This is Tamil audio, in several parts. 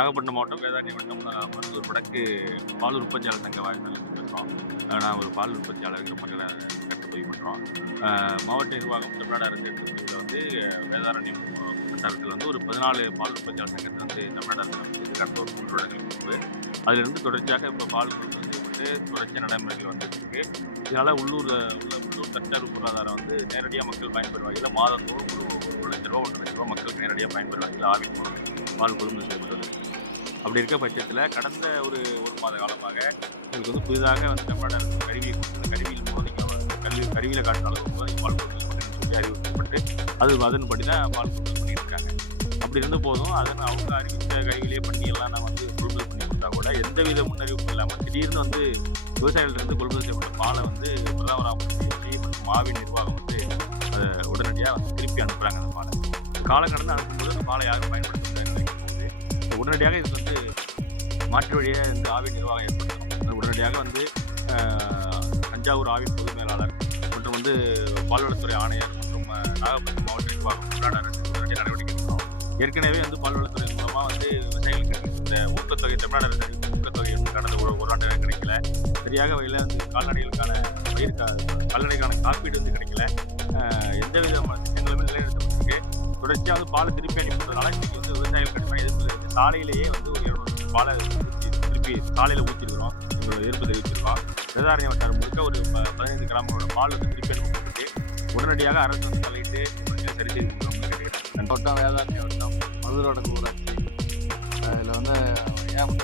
நாகப்பட்டினம் மாவட்டம் வேதாரண்யம் வட்டம் அஹ், வடக்கு பால் உற்பத்தியாளர் சங்க வாயிலிருந்து பேசுகிறோம் நான் ஒரு பால் உற்பத்தியாளருக்கு மக்களை கருத்து பண்ணுறோம் மாவட்ட நிர்வாகம் தமிழ்நாடு அரசு எடுத்துக்கிட்டு வந்து வேதாரண்யம் வட்டாரத்தில் வந்து ஒரு பதினாலு பால் உற்பத்தியாளர் சங்கத்தை வந்து தமிழ்நாடு அரசு வந்து கடந்த ஒரு மூன்று வருடங்களுக்கு முன்பு. அதிலிருந்து தொடர்ச்சியாக இப்போ பால் கொண்டு வந்து வந்து தொடர்ச்சியாக நடைமுறைகள் வந்துட்டு இதனால் உள்ளூர் உள்ள உள்ளூர் தற்சார்பு பொருளாதாரம் வந்து நேரடியாக மக்கள் பயன்பெறும் வகையில் மாதந்தோறும் ஒரு ஒரு லட்ச ரூபா ஒன்றரை லட்ச ரூபா மக்கள் நேரடியாக பயன்பெறும் வகையில் ஆவின் மூலம் பால் கொள்முதல் செய்யப்படுவது அப்படி இருக்க பட்சத்தில் கடந்த ஒரு ஒரு மாத காலமாக இதுக்கு வந்து புதிதாக வந்து தமிழ்நாடு கருவியை கொடுத்து கருவியில் மூலம் நீங்கள் கல்வி கருவியில் காட்டுற அளவுக்கு பால் கொள்முதல் பண்ணுன்னு சொல்லி அறிவிக்கப்பட்டு அது அதன்படி தான் பால் கொள்முதல் பண்ணியிருக்காங்க. இருக்காங்க அப்படி இருந்த போதும் அதன் அவங்க அறிவித்த கைவிலேயே பண்ணி எல்லாம் நான் வந்து கொள்முதல் பண்ணி கொடுத்தா கூட எந்தவித முன்னறிவிப்பும் இல்லாமல் திடீர்னு வந்து விவசாயிகளிருந்து கொள்முதல் செய்யப்பட்ட பாலை வந்து பிரதமராமன் மற்றும் மாவின் நிர்வாகம் வந்து உடனடியாக வந்து திருப்பி அனுப்புகிறாங்க அந்த பாலை. காலம் கடந்து அனுப்பும்போது அந்த பாலை யாரும் பயன்படுத்த உடனடியாக இது வந்து மாற்று வழியை இந்த ஆவின் நிர்வாகம் ஏற்படுத்தணும். உடனடியாக வந்து தஞ்சாவூர் ஆவின் பொது மேலாளர் மற்றும் வந்து பால்வளத்துறை ஆணையர் மற்றும் நாகப்பட்டினம் மாவட்ட நிர்வாகம் உடனடியாக நடவடிக்கை எடுக்கணும். ஏற்கனவே வந்து பால்வளத்துறை மூலமாக வந்து விவசாயிகளுக்கு இந்த ஊக்கத்தொகை தமிழ்நாடு அரசு ஊக்கத்தொகை கடந்த ஒரு ஒரு ஆண்டு கிடைக்கல. சரியாக வகையில் வந்து கால்நடைகளுக்கான பயிர் கால்நடைக்கான காப்பீடு வந்து கிடைக்கல. எந்த விதமான திட்டங்களுமே நிலைநிறுத்த தொடர்ச்சியாக வந்து பாலை திருப்பி அனுப்புறதுனால இன்னைக்கு வந்து விவசாயிகள் கடுமையாக எதிர்ப்பு சாலையிலேயே வந்து ஒரு இருநூறு பாலை திருப்பி சாலையில் ஊற்றிருக்கிறோம் எங்களோட எதிர்ப்பு தெரிவிச்சிருக்கோம் வேதாரண்ய வட்டாரம் முழுக்க ஒரு பதினைந்து கிராமங்களோட பால் வந்து திருப்பி அனுப்பப்பட்டு உடனடியாக அரசு வந்து தலையிட்டு உடனடியாக சரி செய்து கொடுக்கணும்னு வட்டம் வேதாரண்ய வட்டம் மதுரோட ஊராட்சி அதில் வந்து ஏன்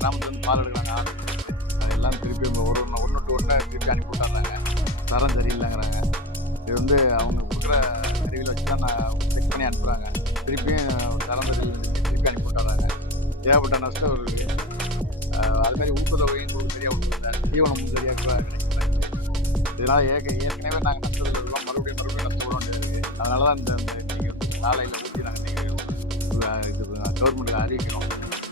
கிராமத்துல வந்து பால் எடுக்கிறாங்க? ஆடு அதெல்லாம் திருப்பி ஒரு ஒன்று ஒன்று டு ஒன்று திருப்பி அனுப்பி விட்டாங்க. தரம் சரியில்லைங்கிறாங்க. இது வந்து அவங்க கொடுக்குற கருவியில் வச்சு தான் நான் செக் பண்ணி அனுப்புகிறாங்க திருப்பியும் தரம் திருப்பி அனுப்பி விட்டுறாங்க. ஏகப்பட்ட நஷ்டம் இருக்குது அது மாதிரி ஊக்கத்தொகையும் உங்களுக்கு சரியாக கொடுக்கல தீவனம் சரியாக கிடைக்கல இதெல்லாம் ஏற்க ஏற்கனவே நாங்கள் நஷ்டத்தில் இருக்கோம் மறுபடியும் மறுபடியும் நஷ்டம் வேண்டியது அதனால தான் இந்த நீங்கள் சாலையில் ஊற்றி நாங்கள் நீங்கள் இது கவர்மெண்ட்டில் அறிவிக்கிறோம்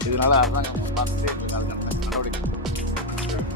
இதனால் அரசாங்கம் பார்த்துட்டு எங்களுக்கு அதுக்கான நடவடிக்கை